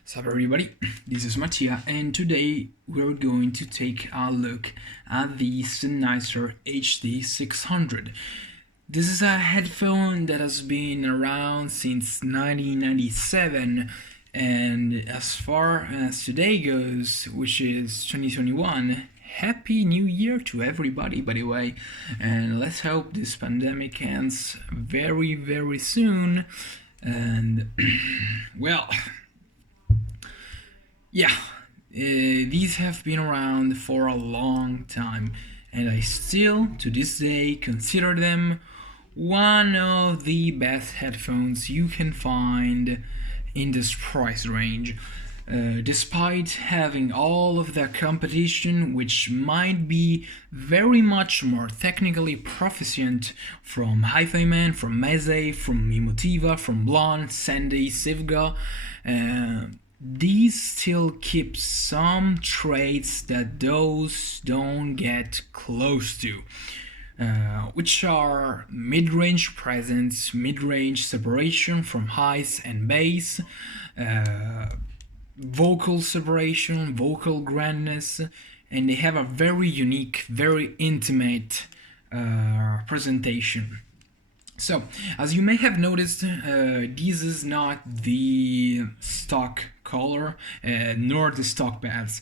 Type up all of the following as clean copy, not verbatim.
What's up everybody, this is Mattia and today we're going to take a look at the Sennheiser HD600. This is a headphone that has been around since 1997, and as far as today goes, which is 2021, Happy New Year to everybody, by the way, and let's hope this pandemic ends very soon. And well, yeah, these have been around for a long time, and I still, to this day, consider them one of the best headphones you can find in this price range. Despite having all of the competition, which might be very much more technically proficient, from Hi-Fi Man, from Meze, from Emotiva, from Blonde, Sandy, Sivga, these still keep some traits that those don't get close to, which are mid-range presence, mid-range separation from highs and bass, vocal separation, vocal grandness, and they have a very unique, very intimate presentation. So, as you may have noticed, this is not the stock color, nor the stock pads.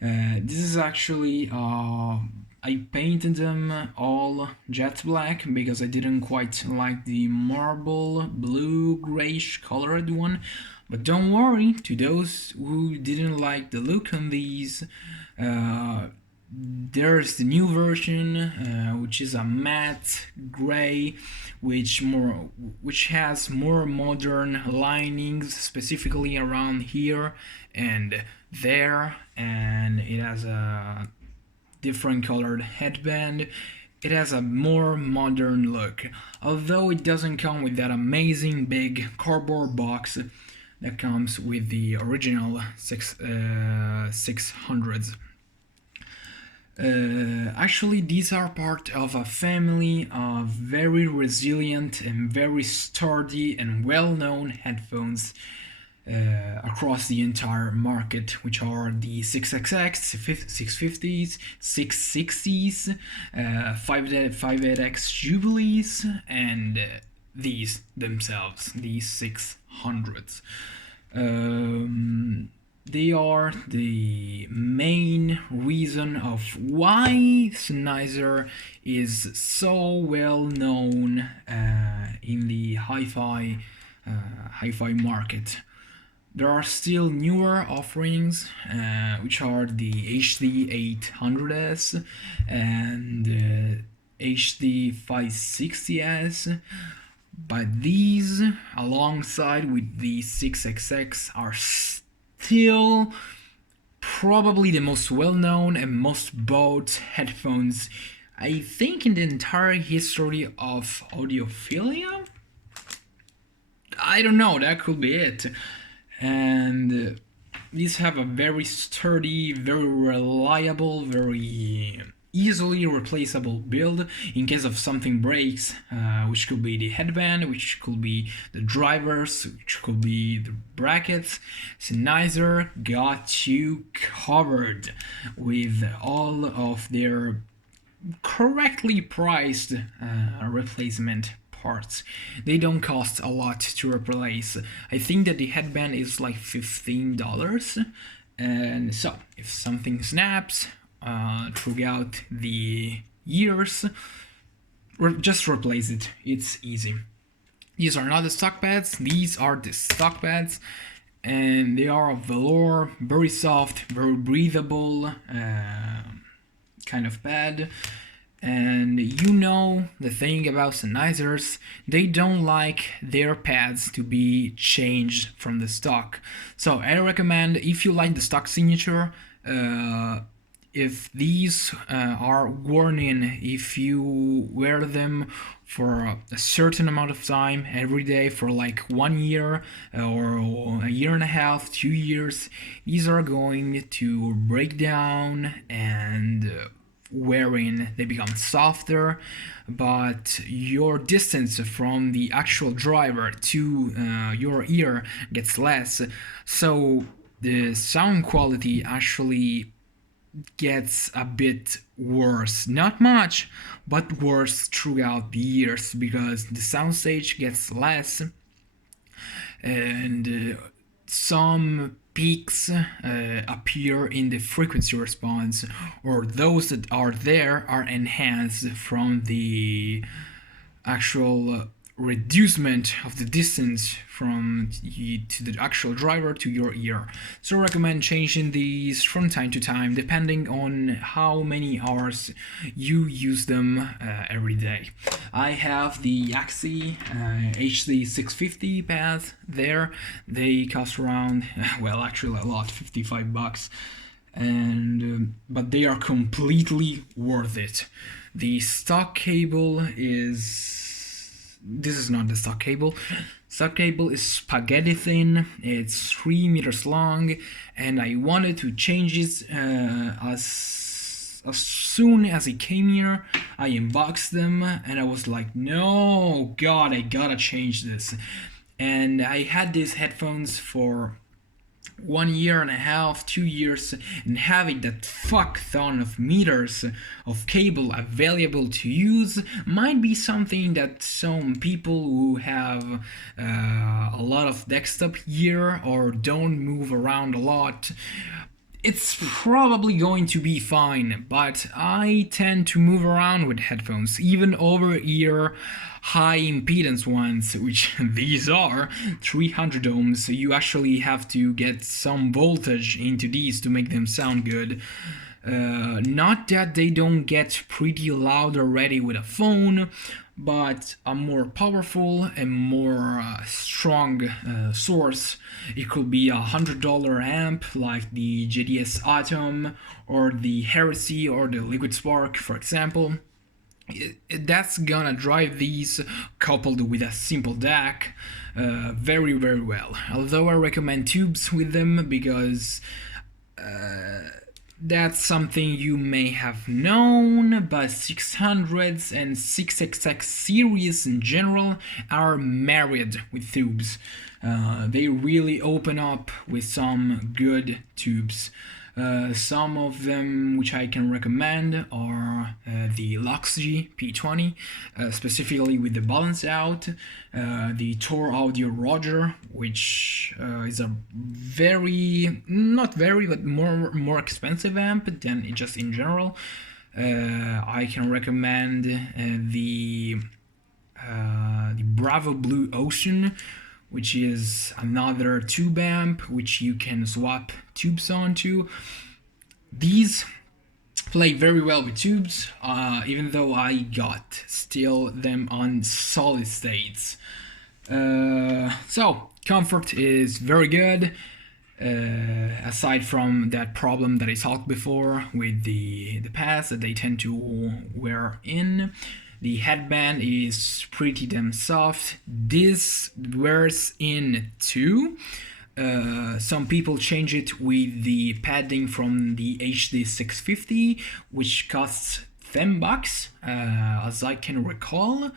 This is actually, I painted them all jet black because I didn't quite like the marble blue grayish colored one. But don't worry, to those who didn't like the look on these, there's the new version, which is a matte gray, which has more modern linings, specifically around here and there, and it has a different colored headband. It has a more modern look, although it doesn't come with that amazing big cardboard box that comes with the original 600s. Actually, these are part of a family of very resilient and very sturdy and well-known headphones across the entire market, which are the 6XX, 650s, 660s, 58X Jubilees, and these themselves, these 600s. They are the main reason of why Sennheiser is so well known in the hi-fi market. There are still newer offerings, which are the HD800s and HD560s. But these, alongside with the 6XX, are still probably the most well-known and most bought headphones, I think, in the entire history of audiophilia. I don't know, that could be it. And these have a very sturdy, very reliable, very easily replaceable build in case of something breaks, which could be the headband, which could be the drivers, which could be the brackets. Sennheiser got you covered with all of their correctly priced replacement parts. They don't cost a lot to replace. I think that the headband is like $15, and so if something snaps throughout the years, just replace it. It's easy. These are not the stock pads, these are the stock pads, and they are of velour, very soft, very breathable kind of pad. And you know the thing about Sennheisers, they don't like their pads to be changed from the stock. So I recommend, if you like the stock signature, if these are worn in, if you wear them for a certain amount of time every day for like 1 year or a year and a half, 2 years, these are going to break down and wearing, they become softer, but your distance from the actual driver to your ear gets less, so the sound quality actually gets a bit worse. Not much, but worse throughout the years, because the soundstage gets less, and some peaks appear in the frequency response, or those that are there are enhanced from the actual reducement of the distance from to the actual driver to your ear. So I recommend changing these from time to time depending on how many hours you use them every day. I have the Yaxi HD600 pads there. They cost around, well, actually a lot, $55, and but they are completely worth it. The stock cable is, this is not the stock cable. Stock cable is spaghetti thin. It's 3 meters long, and I wanted to change it as soon as it came here. I unboxed them, and I was like, no, God, I gotta change this. And I had these headphones for 1 year and a half, 2 years, and having that fuck ton of meters of cable available to use might be something that some people who have a lot of desktop gear or don't move around a lot, it's probably going to be fine. But I tend to move around with headphones, even over-ear high impedance ones, which these are 300 ohms, so you actually have to get some voltage into these to make them sound good. Not that they don't get pretty loud already with a phone, but a more powerful and more strong source. It could be $100 amp like the JDS Atom or the Heresy or the Liquid Spark, for example. That's gonna drive these, coupled with a simple DAC, very well. Although I recommend tubes with them because that's something you may have known, but 600s and 6XX series in general are married with tubes. They really open up with some good tubes. Some of them which I can recommend are the Yaxi P20, specifically with the balance out, the Tor Audio Roger, which is a not very, but more expensive amp than just in general. I can recommend the Bravo Blue Ocean, which is another tube amp which you can swap tubes onto. These play very well with tubes, even though I got still them on solid states. So comfort is very good, aside from that problem that I talked before with the pads that they tend to wear in. The headband is pretty damn soft. This wears in too. Some people change it with the padding from the HD600, which costs $10, as I can recall.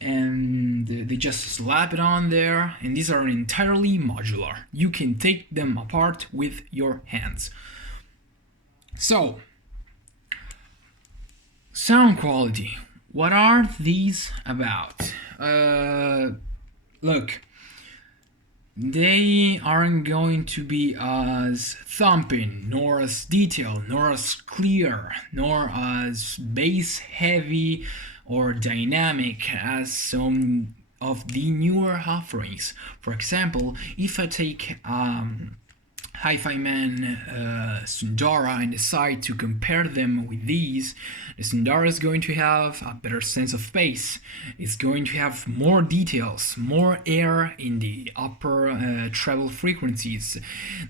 And they just slap it on there, and these are entirely modular. You can take them apart with your hands. So, sound quality. What are these about? Look, they aren't going to be as thumping, nor as detailed, nor as clear, nor as bass heavy or dynamic as some of the newer offerings. For example, if I take Hi-Fi Man Sundara and decide to compare them with these, the Sundara is going to have a better sense of bass. It's going to have more details, more air in the upper treble frequencies.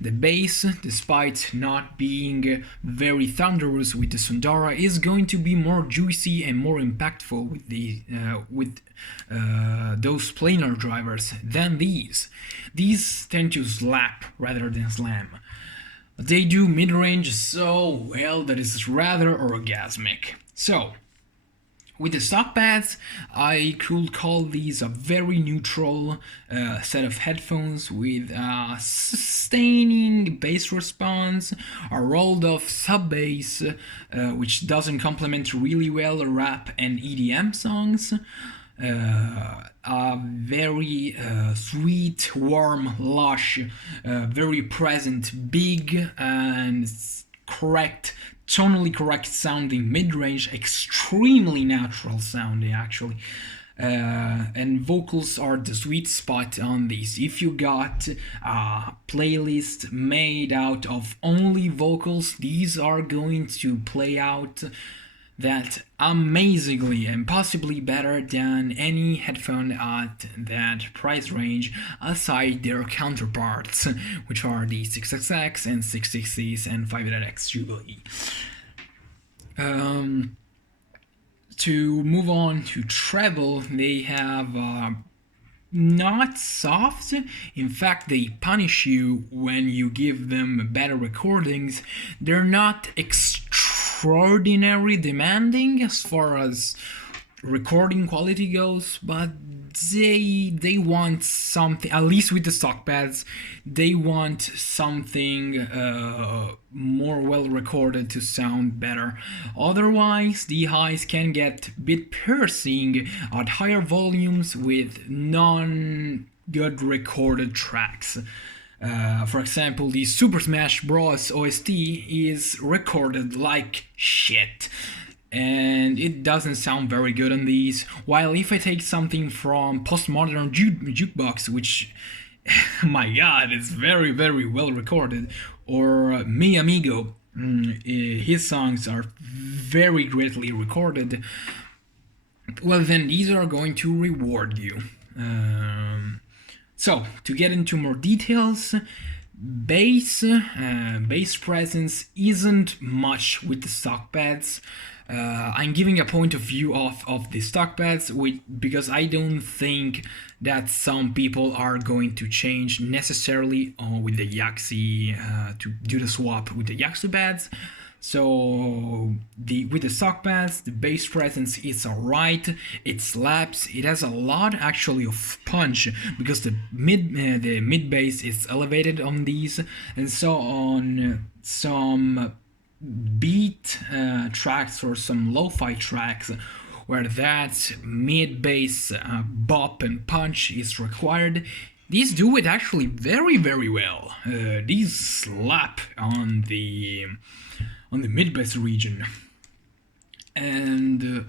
The bass, despite not being very thunderous with the Sundara, is going to be more juicy and more impactful with the those planar drivers than these. These tend to slap rather than slam. They do mid-range so well that it's rather orgasmic. So, with the stock pads, I could call these a very neutral set of headphones with a sustaining bass response, a rolled off sub bass, which doesn't complement really well rap and EDM songs. A very sweet, warm, lush, very present, big and correct, tonally correct sounding mid-range, extremely natural sounding actually. And vocals are the sweet spot on these. If you got a playlist made out of only vocals, these are going to play out that amazingly and possibly better than any headphone at that price range aside their counterparts, which are the 6XX and 660s and 500X Jubilee. To move on to treble, they have not soft. In fact, they punish you when you give them better recordings. They're not extraordinary demanding as far as recording quality goes, but they want something, at least with the stock pads, they want something more well recorded to sound better. Otherwise, the highs can get a bit piercing at higher volumes with non-good recorded tracks. For example, the Super Smash Bros. OST is recorded like shit, and it doesn't sound very good on these. While if I take something from Postmodern Jukebox, which, my god, is very, very well recorded, or Mi Amigo, his songs are very greatly recorded, well then these are going to reward you. So, to get into more details, bass presence isn't much with the stock pads. I'm giving a point of view of the stock pads because I don't think that some people are going to change necessarily with the Yaxi to do the swap with the Yaxi pads. So with the stock pads, the bass presence is alright. It slaps. It has a lot actually of punch because the mid bass is elevated on these, and so on some beat tracks or some lo-fi tracks where that mid bass bop and punch is required, these do it actually very, very well. These slap on the mid bass region. And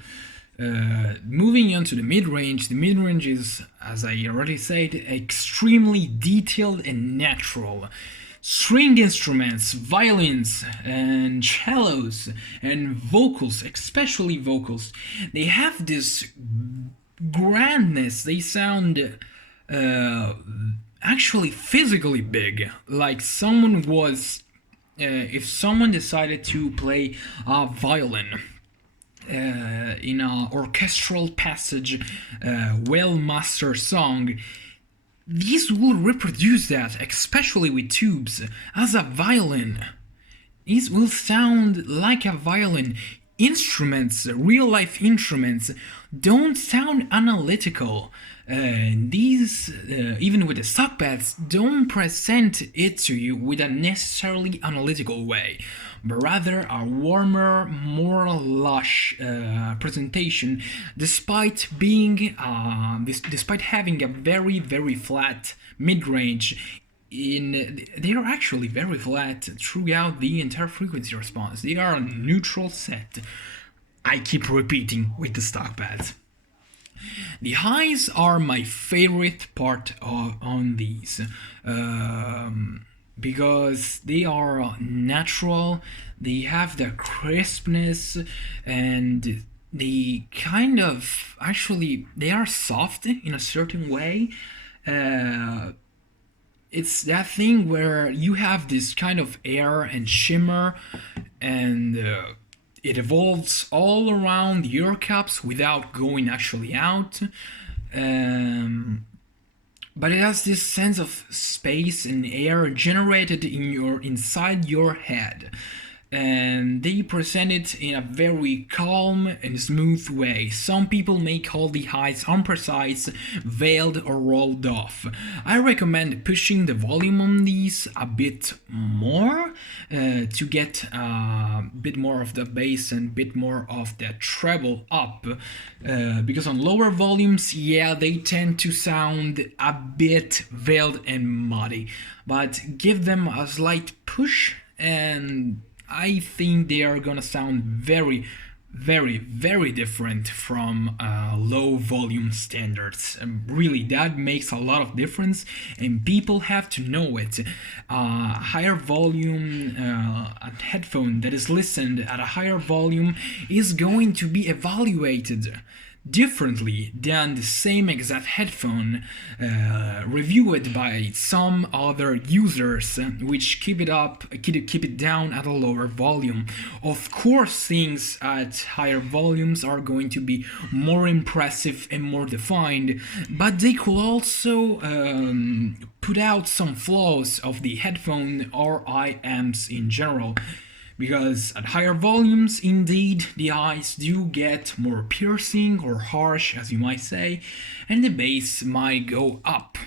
moving on to the mid range is, as I already said, extremely detailed and natural. String instruments, violins, and cellos, and vocals, especially vocals, they have this grandness. They sound actually physically big, like someone was, if someone decided to play a violin in an orchestral passage, well-mastered song, these will reproduce that, especially with tubes, as a violin. These will sound like a violin. Instruments, real-life instruments, don't sound analytical. These, even with the stock pads, don't present it to you with a necessarily analytical way, but rather a warmer, more lush presentation, despite having a very, very flat mid-range. They are actually very flat throughout the entire frequency response. They are a neutral set. I keep repeating with the stock pads. The highs are my favorite part on these because they are natural, they have the crispness, and they kind of they are soft in a certain way. It's that thing where you have this kind of air and shimmer, and it evolves all around your cups without going actually out. but it has this sense of space and air generated inside your head, and they present it in a very calm and smooth way. Some people may call the highs unprecise, veiled, or rolled off. I recommend pushing the volume on these a bit more to get a bit more of the bass and a bit more of the treble up, because on lower volumes, yeah, they tend to sound a bit veiled and muddy, but give them a slight push and I think they are gonna sound very, very, very different from low volume standards. And really, that makes a lot of difference, and people have to know it. Higher volume, a headphone that is listened at a higher volume is going to be evaluated differently than the same exact headphone reviewed by some other users, which keep it down at a lower volume. Of course, things at higher volumes are going to be more impressive and more defined, but they could also put out some flaws of the headphone or IMs in general. Because at higher volumes, indeed, the highs do get more piercing or harsh, as you might say, and the bass might go up.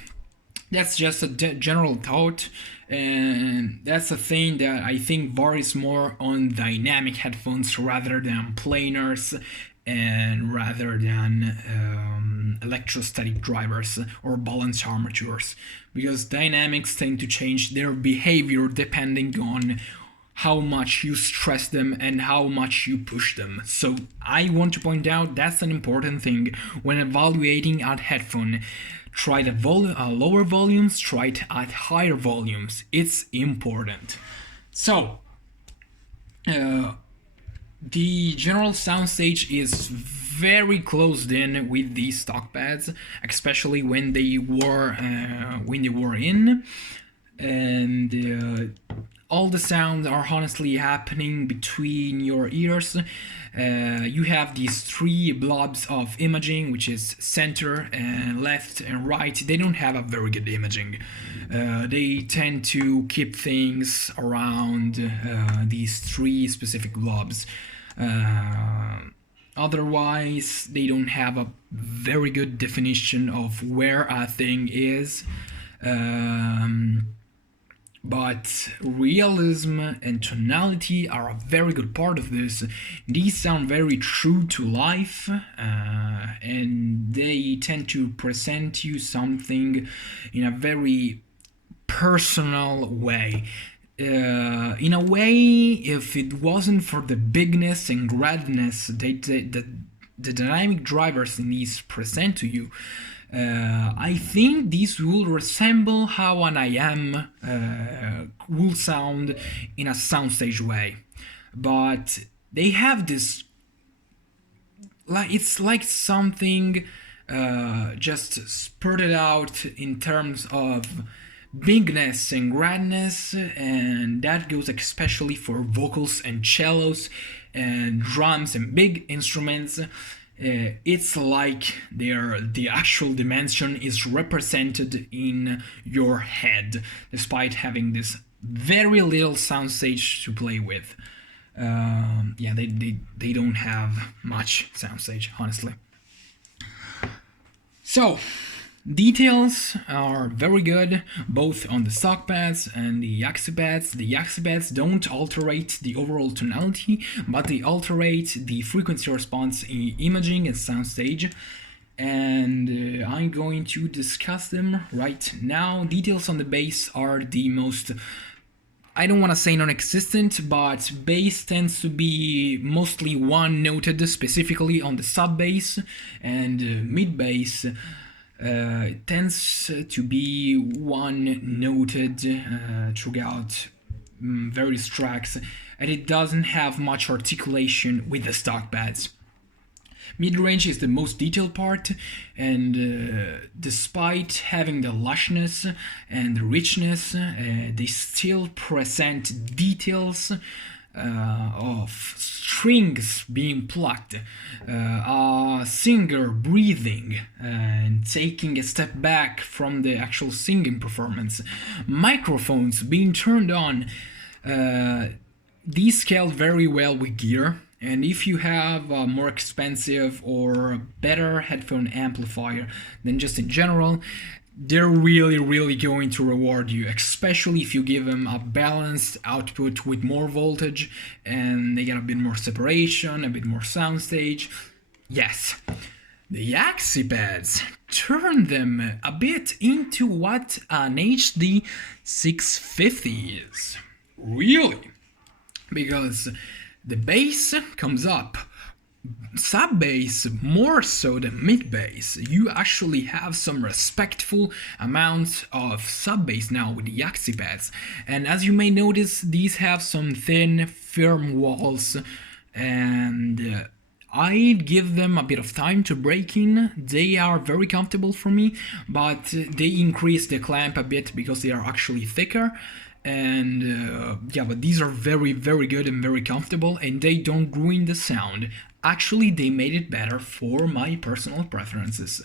That's just a general thought, and that's a thing that I think varies more on dynamic headphones rather than planars and rather than electrostatic drivers or balanced armatures, because dynamics tend to change their behavior depending on how much you stress them and how much you push them. So I want to point out that's an important thing when evaluating a headphone. Try the lower volumes, try it at higher volumes. It's important. So the general soundstage is very closed in with these stock pads, especially when they were in, and all the sounds are honestly happening between your ears. You have these three blobs of imaging, which is center and left and right. They don't have a very good imaging. They tend to keep things around these three specific blobs. Otherwise, they don't have a very good definition of where a thing is. But realism and tonality are a very good part of this. These sound very true to life, and they tend to present you something in a very personal way. In a way, if it wasn't for the bigness and grandness that the dynamic drivers in these present to you, I think these will resemble how an IM will sound in a soundstage way, but they have this, it's like something just spurted out in terms of bigness and grandness, and that goes especially for vocals and cellos and drums and big instruments. It's like the actual dimension is represented in your head, despite having this very little soundstage to play with. They don't have much soundstage, honestly. So, details are very good, both on the stock pads and the Yaxi pads. The Yaxi pads don't alterate the overall tonality, but they alterate the frequency response in imaging and soundstage. And I'm going to discuss them right now. Details on the bass are the most, I don't want to say non-existent, but bass tends to be mostly one-noted, specifically on the sub-bass, and mid-bass it tends to be one-noted throughout various tracks, and it doesn't have much articulation with the stock pads. Mid-range is the most detailed part, and despite having the lushness and the richness, they still present details of strings being plucked, a singer breathing and taking a step back from the actual singing performance, microphones being turned on. These scale very well with gear, and if you have a more expensive or better headphone amplifier than just in general, they're really going to reward you, especially if you give them a balanced output with more voltage and they get a bit more separation, a bit more soundstage. Yes, the Yaxi Pads turn them a bit into what an HD 650 is. Really? Because the bass comes up, sub bass more so than mid bass. You actually have some respectful amounts of sub bass now with the Yaxi Pads, and as you may notice, these have some thin, firm walls, and I'd give them a bit of time to break in. They are very comfortable for me, but they increase the clamp a bit because they are actually thicker. And yeah, but these are very good and very comfortable, and they don't ruin the sound. Actually, they made it better for my personal preferences.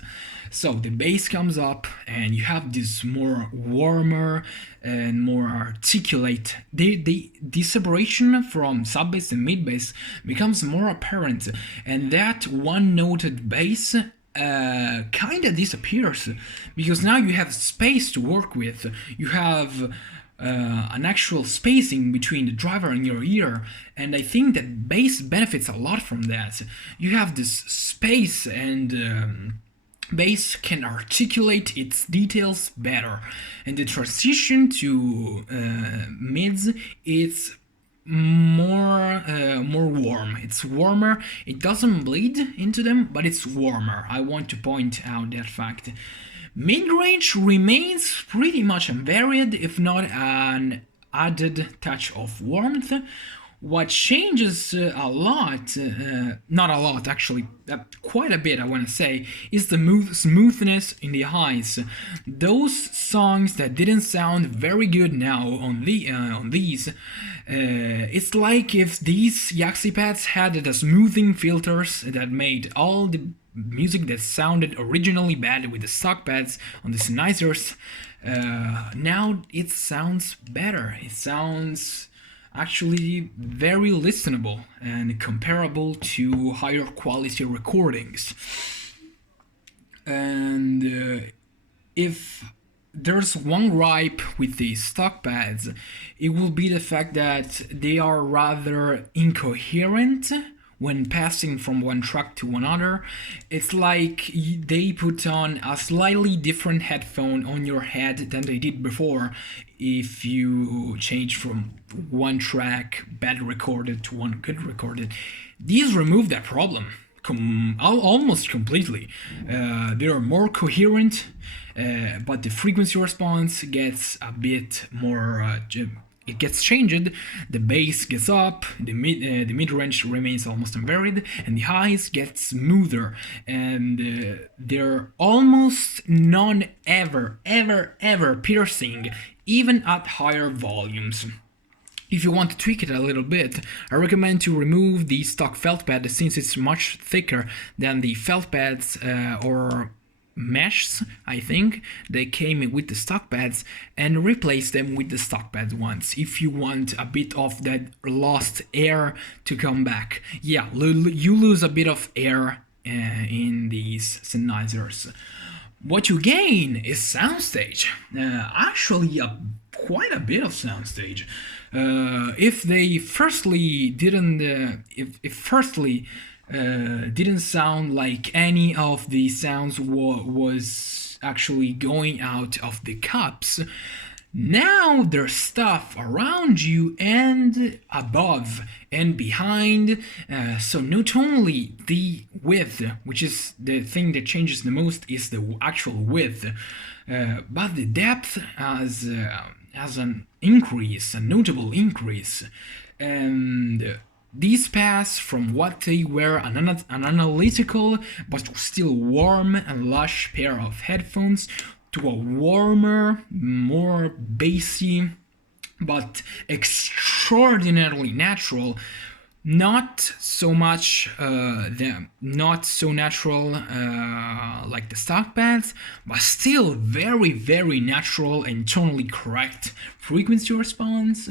So the bass comes up and you have this more warmer and more articulate. The separation from sub bass and mid bass becomes more apparent, and that one noted bass kind of disappears because now you have space to work with. You have an actual spacing between the driver and your ear, and I think that bass benefits a lot from that. You have this space, and bass can articulate its details better, and the transition to mids, it's more warm. It's warmer. It doesn't bleed into them, but it's warmer. I want to point out that fact. Mid-range remains pretty much unvaried, if not an added touch of warmth. What changes a lot, not a lot actually, quite a bit I want to say, is the smoothness in the highs. Those songs that didn't sound very good now on these, it's like if these Yaxi Pads had the smoothing filters that made all the music that sounded originally bad with the stock pads on the Sennheisers, now it sounds better. It sounds actually very listenable and comparable to higher quality recordings. And if there's one gripe with the stock pads, it will be the fact that they are rather incoherent when passing from one track to another. It's like they put on a slightly different headphone on your head than they did before if you change from one track bad recorded to one good recorded. These remove that problem almost completely. They are more coherent, but the frequency response gets a bit more it gets changed. The bass gets up, the mid-range remains almost unvaried, and the highs get smoother, and they're almost ever piercing, even at higher volumes. If you want to tweak it a little bit, I recommend to remove the stock felt pad since it's much thicker than the felt pads or meshes, I think, they came with the stock pads, and replace them with the stock pads ones if you want a bit of that lost air to come back. Yeah, you lose a bit of air in these Sennheisers. What you gain is soundstage. Actually, quite a bit of soundstage. If they firstly didn't, didn't sound like any of the sounds was actually going out of the cups, now there's stuff around you and above and behind, so not only the width, which is the thing that changes the most, is the actual width, but the depth has an increase, a notable increase, and these pass from what they were an analytical but still warm and lush pair of headphones to a warmer, more bassy but extremely extraordinarily natural. Not so much not so natural like the stock pads, but still very, very natural and tonally correct frequency response,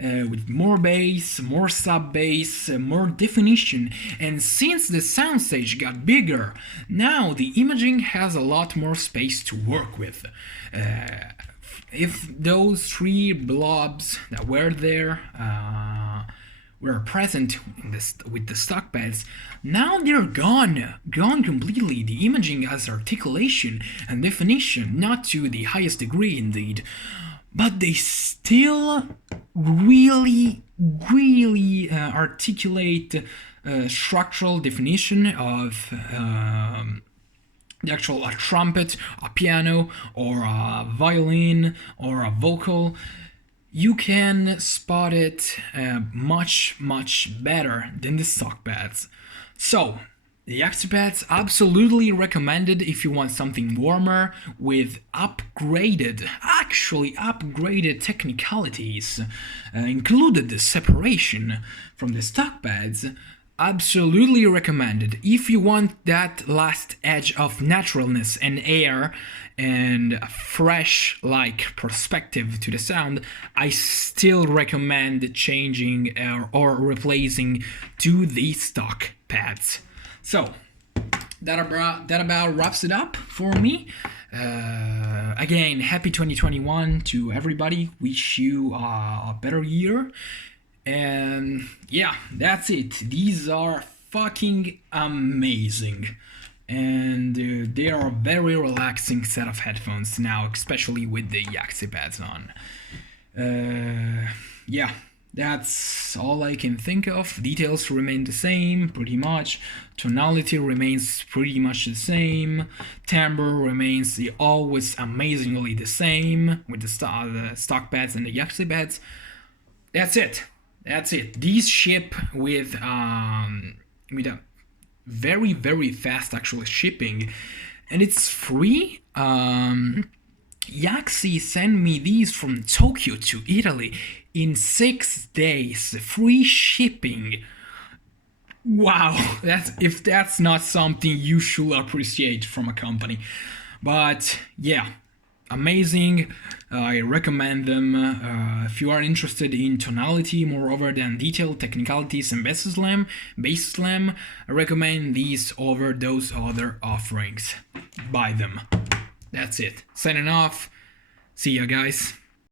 with more bass, more sub bass, more definition. And since the soundstage got bigger, now the imaging has a lot more space to work with. If those three blobs that were there were present in with the stock pads, now they're gone completely. The imaging has articulation and definition, not to the highest degree indeed, but they still really, really articulate structural definition of the actual trumpet, a piano, or a violin, or a vocal. You can spot it much, much better than the stock pads. So, the Yaxi Pads absolutely recommended if you want something warmer with actually upgraded technicalities, included the separation from the stock pads. Absolutely recommended. If you want that last edge of naturalness and air and a fresh like perspective to the sound, I still recommend changing or replacing to the stock pads. So that about wraps it up for me. Again, happy 2021 to everybody. Wish you a better year. And yeah, that's it. These are fucking amazing. And they are a very relaxing set of headphones now, especially with the Yaxi Pads on. Yeah, that's all I can think of. Details remain the same, pretty much. Tonality remains pretty much the same. Timbre remains always amazingly the same with the stock pads and the Yaxi Pads. That's it. These ship with a very, very fast actual shipping, and it's free. Yaxi sent me these from Tokyo to Italy in 6 days, free shipping. Wow, if that's not something you should appreciate from a company. But yeah, amazing. I recommend them if you are interested in tonality moreover than detailed technicalities and bass slam. I recommend these over those other offerings. Buy them. That's it. Signing off. See ya, guys.